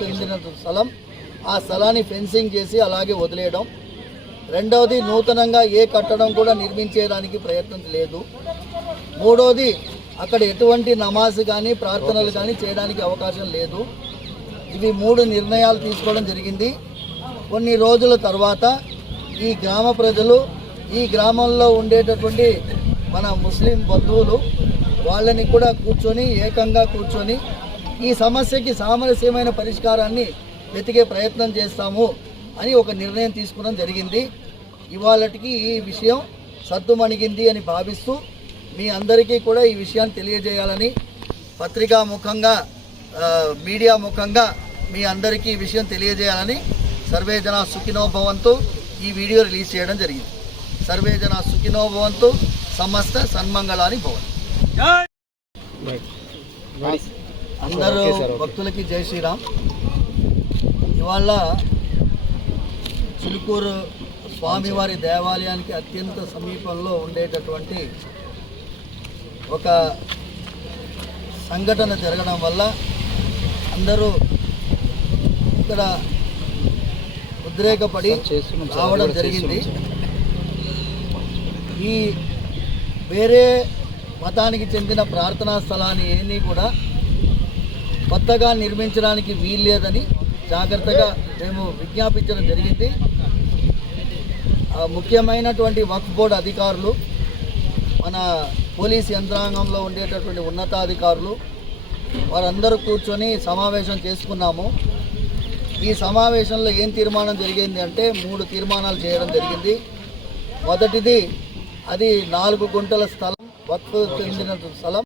చెందిన స్థలం. ఆ స్థలాన్ని ఫెన్సింగ్ చేసి అలాగే వదిలేయడం. రెండవది, నూతనంగా ఏ కట్టడం కూడా నిర్మించేయడానికి ప్రయత్నం లేదు. మూడవది, అక్కడ ఎటువంటి నమాజ్ కానీ ప్రార్థనలు కానీ చేయడానికి అవకాశం లేదు. ఇవి 3 నిర్ణయాలు తీసుకోవడం జరిగింది. కొన్ని రోజుల తర్వాత ఈ గ్రామ ప్రజలు, ఈ గ్రామంలో ఉండేటటువంటి మన ముస్లిం బంధువులు వాళ్ళని కూడా ఏకంగా కూర్చొని ఈ సమస్యకి సామరస్యమైన పరిష్కారాన్ని వెతికే ప్రయత్నం చేస్తాము అని ఒక నిర్ణయం తీసుకోవడం జరిగింది. ఇవాళకి ఈ విషయం సద్దుమణిగింది అని భావిస్తూ మీ అందరికీ కూడా ఈ విషయాన్ని తెలియజేయాలని పత్రికా ముఖంగా, మీడియా ముఖంగా మీ అందరికీ ఈ విషయం తెలియజేయాలని సర్వే జన సుఖినో భవంతు ఈ వీడియో రిలీజ్ చేయడం జరిగింది. సర్వే జన సుఖినో భవంతు, సమస్త సన్మంగళాని భవంతు. అందరూ భక్తులకి జై శ్రీరామ్. ఇవాళ చిలుకూరు స్వామివారి దేవాలయానికి అత్యంత సమీపంలో ఉండేటటువంటి ఒక సంఘటన జరగడం వల్ల అందరూ ఇక్కడ ఉద్రేకపడి రావడం జరిగింది. ఈ వేరే మతానికి చెందిన ప్రార్థనా స్థలాన్ని ఏమీ కూడా కొత్తగా నిర్మించడానికి వీల్లేదని జాగ్రత్తగా మేము విజ్ఞాపించడం జరిగింది. ముఖ్యమైనటువంటి వక్ఫ్ బోర్డు అధికారులు, మన పోలీస్ యంత్రాంగంలో ఉండేటటువంటి ఉన్నతాధికారులు వారందరూ కూర్చొని సమావేశం చేసుకున్నాము. ఈ సమావేశంలో ఏం తీర్మానం జరిగింది అంటే 3 తీర్మానాలు చేయడం జరిగింది. మొదటిది, అది 4 గుంటల స్థలం, వక్ఫ్ చెందిన స్థలం.